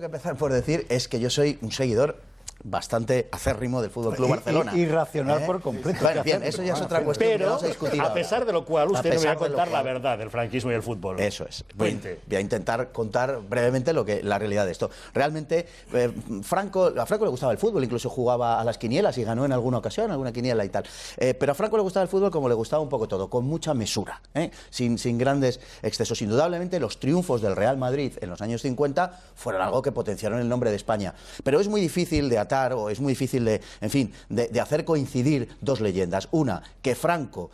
que empezar por decir es que yo soy un seguidor bastante acérrimo del Fútbol Club Barcelona. Irracional por completo. Bueno, bien, eso ya es otra cuestión que vamos a discutir a pesar de lo cual, usted me va a contar la cual, verdad del franquismo y el fútbol. Eso es. Voy a intentar contar brevemente la realidad de esto. Realmente, a Franco le gustaba el fútbol, incluso jugaba a las quinielas y ganó en alguna ocasión, alguna quiniela y tal. Pero a Franco le gustaba el fútbol como le gustaba un poco todo, con mucha mesura, sin grandes excesos. Indudablemente, los triunfos del Real Madrid en los años 50 fueron algo que potenciaron el nombre de España. Pero es muy difícil de o es muy difícil de hacer coincidir dos leyendas. Una, que Franco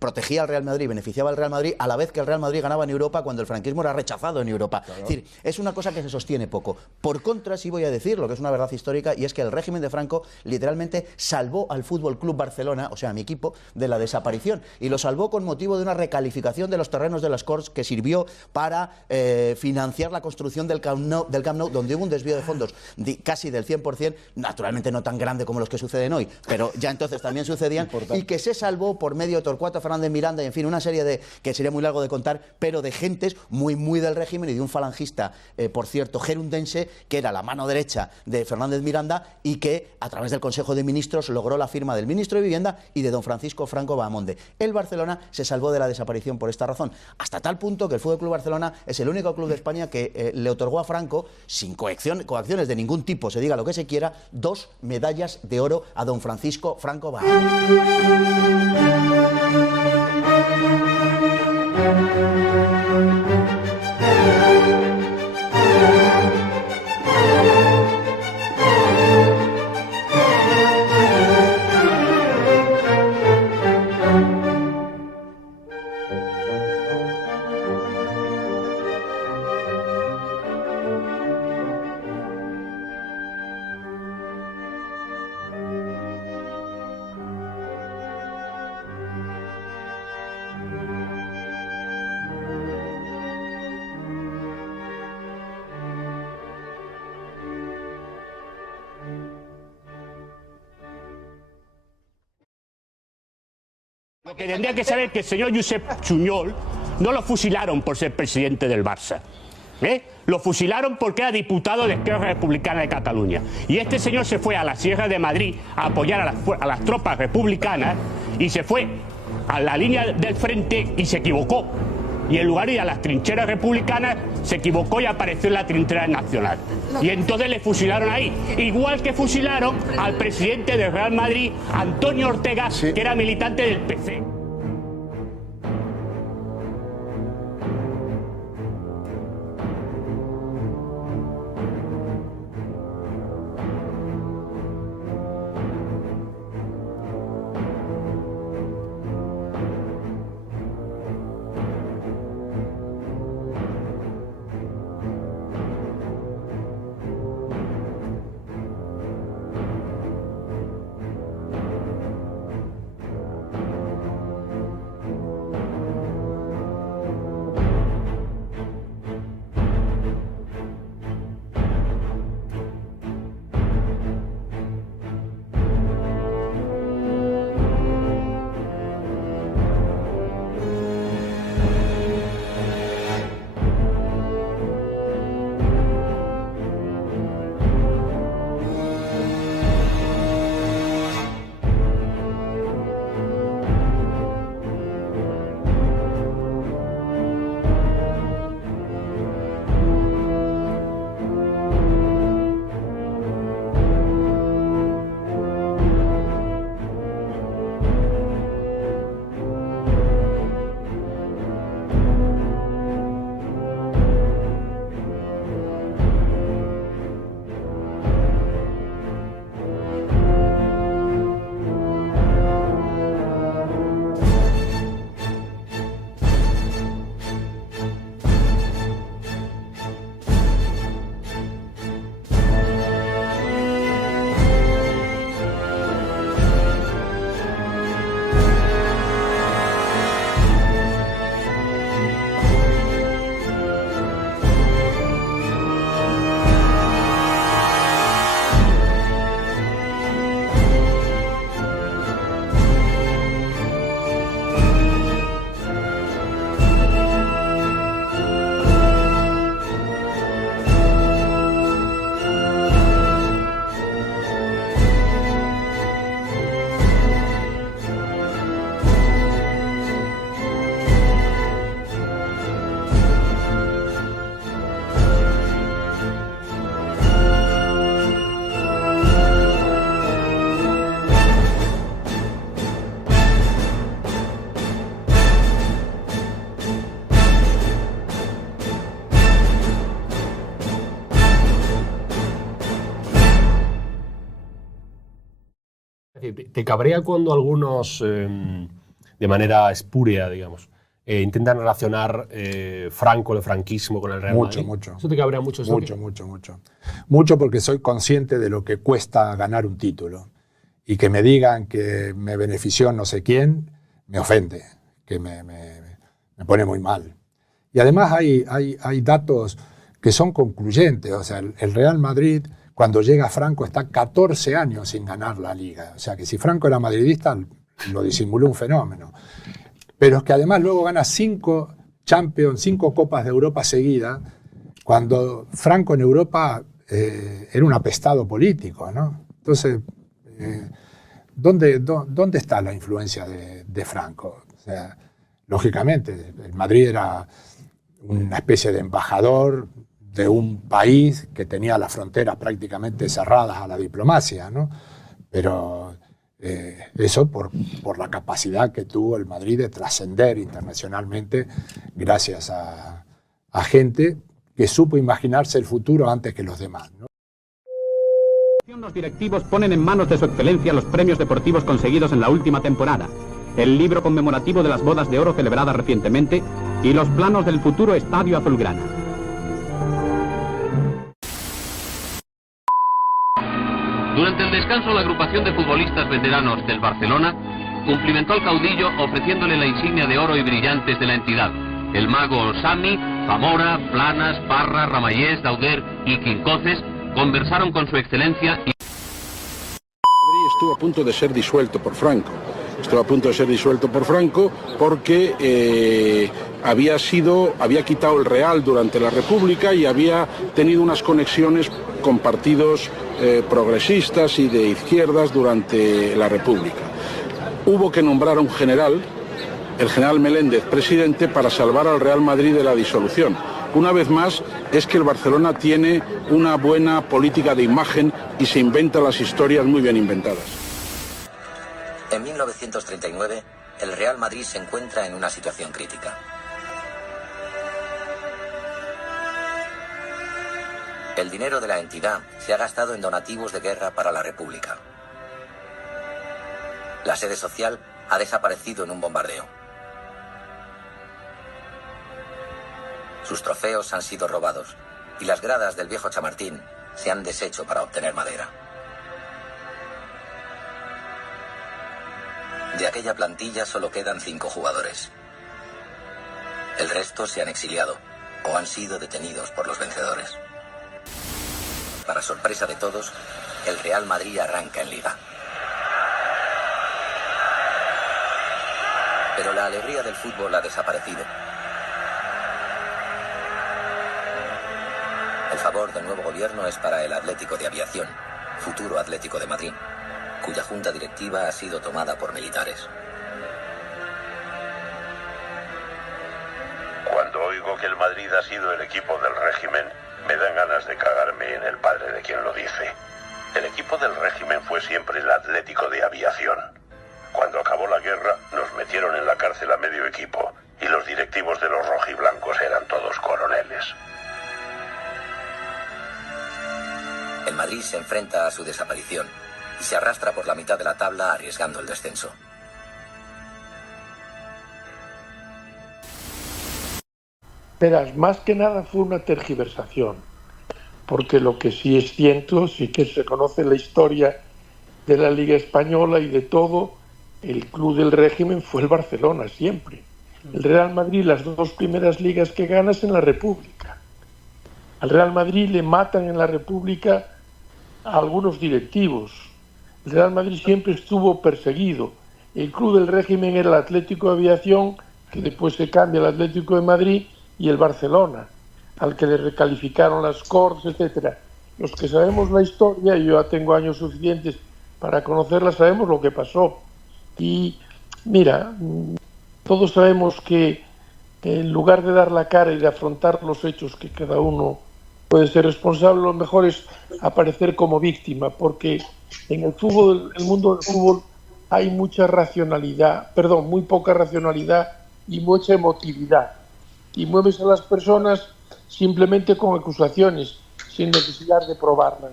protegía al Real Madrid, beneficiaba al Real Madrid, a la vez que el Real Madrid ganaba en Europa cuando el franquismo era rechazado en Europa. Claro. Es decir, es una cosa que se sostiene poco. Por contra, sí voy a decir lo que es una verdad histórica, y es que el régimen de Franco literalmente salvó al Fútbol Club Barcelona, o sea, a mi equipo, de la desaparición. Y lo salvó con motivo de una recalificación de los terrenos de las Corts que sirvió para financiar la construcción del Camp Nou, donde hubo un desvío de fondos casi del 100%, naturalmente no tan grande como los que suceden hoy, pero ya entonces también sucedían, y que se salvó por medio de Torcuato Fernández Miranda y, en fin, una serie de, que sería muy largo de contar, pero de gentes muy del régimen y de un falangista, por cierto, gerundense, que era la mano derecha de Fernández Miranda y que, a través del Consejo de Ministros, logró la firma del ministro de Vivienda y de don Francisco Franco Bahamonde. El Barcelona se salvó de la desaparición por esta razón, hasta tal punto que el Fútbol Club Barcelona es el único club de España que le otorgó a Franco, sin coacciones de ningún tipo, se diga lo que se quiera, 2 medallas de oro a don Francisco Franco Bahamonde. Lo que tendría que saber es que el señor Josep Sunyol no lo fusilaron por ser presidente del Barça. Lo fusilaron porque era diputado de Esquerra Republicana de Cataluña. Y este señor se fue a la Sierra de Madrid a apoyar a las tropas republicanas y se fue a la línea del frente y se equivocó. Y en lugar de ir a las trincheras republicanas, se equivocó y apareció en la trinchera nacional. Y entonces le fusilaron ahí. Igual que fusilaron al presidente del Real Madrid, Antonio Ortega, que era militante del PC. ¿Te cabrea cuando algunos, de manera espúrea, digamos, intentan relacionar Franco, el franquismo, con el Real Madrid? Mucho. ¿Eso te cabrea mucho? Mucho porque soy consciente de lo que cuesta ganar un título. Y que me digan que me benefició no sé quién, me ofende, que me pone muy mal. Y además hay datos que son concluyentes. O sea, el Real Madrid, cuando llega Franco, está 14 años sin ganar la Liga. O sea, que si Franco era madridista, lo disimuló un fenómeno. Pero es que además luego gana 5 Champions, 5 Copas de Europa seguidas, cuando Franco en Europa era un apestado político, ¿no? Entonces, ¿dónde está la influencia de Franco? O sea, lógicamente, el Madrid era una especie de embajador de un país que tenía las fronteras prácticamente cerradas a la diplomacia, ¿no? Pero eso por la capacidad que tuvo el Madrid de trascender internacionalmente gracias a gente que supo imaginarse el futuro antes que los demás, ¿no? Los directivos ponen en manos de su excelencia los premios deportivos conseguidos en la última temporada, el libro conmemorativo de las bodas de oro celebradas recientemente y los planos del futuro estadio azulgrana. Durante el descanso, la agrupación de futbolistas veteranos del Barcelona cumplimentó al caudillo ofreciéndole la insignia de oro y brillantes de la entidad. El mago Sami, Zamora, Planas, Parra, Ramallés, Dauder y Quincoces conversaron con su excelencia y... Madrid estuvo a punto de ser disuelto por Franco. Estuvo a punto de ser disuelto por Franco porque había quitado el Real durante la República y había tenido unas conexiones con partidos progresistas y de izquierdas durante la República. Hubo que nombrar a un general, el general Meléndez, presidente, para salvar al Real Madrid de la disolución. Una vez más, es que el Barcelona tiene una buena política de imagen y se inventa las historias muy bien inventadas. En 1939, el Real Madrid se encuentra en una situación crítica. El dinero de la entidad se ha gastado en donativos de guerra para la República. La sede social ha desaparecido en un bombardeo. Sus trofeos han sido robados y las gradas del viejo Chamartín se han deshecho para obtener madera. De aquella plantilla solo quedan 5 jugadores. El resto se han exiliado o han sido detenidos por los vencedores. Para sorpresa de todos, el Real Madrid arranca en Liga. Pero la alegría del fútbol ha desaparecido. El favor del nuevo gobierno es para el Atlético de Aviación, futuro Atlético de Madrid, cuya junta directiva ha sido tomada por militares. Cuando oigo que el Madrid ha sido el equipo del régimen, me dan ganas de cagarme en el padre de quien lo dice. El equipo del régimen fue siempre el Atlético de Aviación. Cuando acabó la guerra, nos metieron en la cárcel a medio equipo y los directivos de los rojiblancos eran todos coroneles. El Madrid se enfrenta a su desaparición y se arrastra por la mitad de la tabla arriesgando el descenso. Verás, más que nada fue una tergiversación, porque lo que sí es cierto, sí que se conoce la historia de la Liga Española y de todo, el club del régimen fue el Barcelona siempre. El Real Madrid, las 2 primeras ligas que gana es en la República. Al Real Madrid le matan en la República a algunos directivos. El Real Madrid siempre estuvo perseguido. El club del régimen era el Atlético de Aviación, que después se cambia al Atlético de Madrid, y el Barcelona, al que le recalificaron las Corts, etcétera. Los que sabemos la historia, y yo ya tengo años suficientes para conocerla, sabemos lo que pasó. Y mira, todos sabemos que en lugar de dar la cara y de afrontar los hechos que cada uno puede ser responsable, lo mejor es aparecer como víctima, porque en el fútbol, el mundo del fútbol, hay mucha racionalidad, muy poca racionalidad y mucha emotividad. Y mueves a las personas simplemente con acusaciones, sin necesidad de probarlas.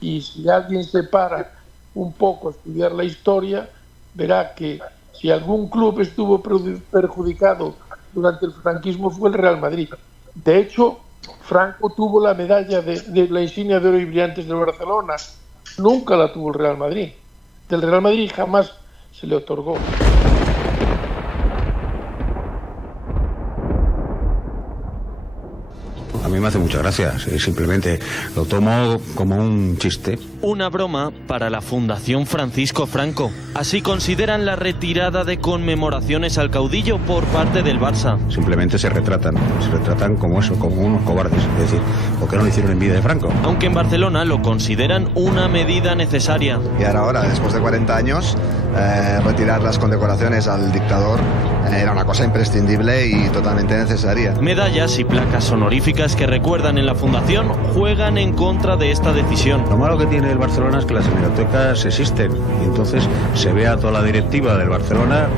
Y si alguien se para un poco a estudiar la historia, verá que si algún club estuvo perjudicado durante el franquismo fue el Real Madrid. De hecho, Franco tuvo la medalla de la insignia de oro y brillantes del Barcelona. Nunca la tuvo el Real Madrid. Del Real Madrid jamás se le otorgó. A mí me hace mucha gracia, simplemente lo tomo como un chiste. Una broma para la Fundación Francisco Franco. Así consideran la retirada de conmemoraciones al caudillo por parte del Barça. Simplemente se retratan como eso, como unos cobardes. Es decir, ¿por qué no lo hicieron en vida de Franco? Aunque en Barcelona lo consideran una medida necesaria. Y ahora, después de 40 años, retirar las condecoraciones al dictador era una cosa imprescindible y totalmente necesaria. Medallas y placas honoríficas que recuerdan en la Fundación juegan en contra de esta decisión. Lo malo que tiene el Barcelona es que las hemerotecas existen y entonces se ve a toda la directiva del Barcelona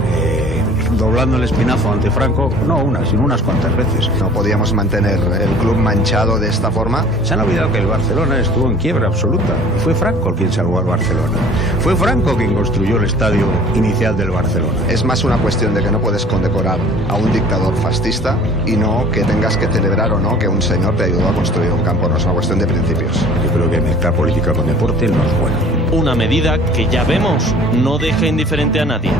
doblando el espinazo ante Franco, no una, sino unas cuantas veces. No podíamos mantener el club manchado de esta forma. Se han olvidado que el Barcelona estuvo en quiebra absoluta. Fue Franco quien salvó al Barcelona. Fue Franco quien construyó el estadio inicial del Barcelona. Es más una cuestión de que no puedes condecorar a un dictador fascista y no que tengas que celebrar o no que un señor te ayudó a construir un campo. No es una cuestión de principios. Yo creo que mezclar política con deporte no es bueno. Una medida que ya vemos no deja indiferente a nadie.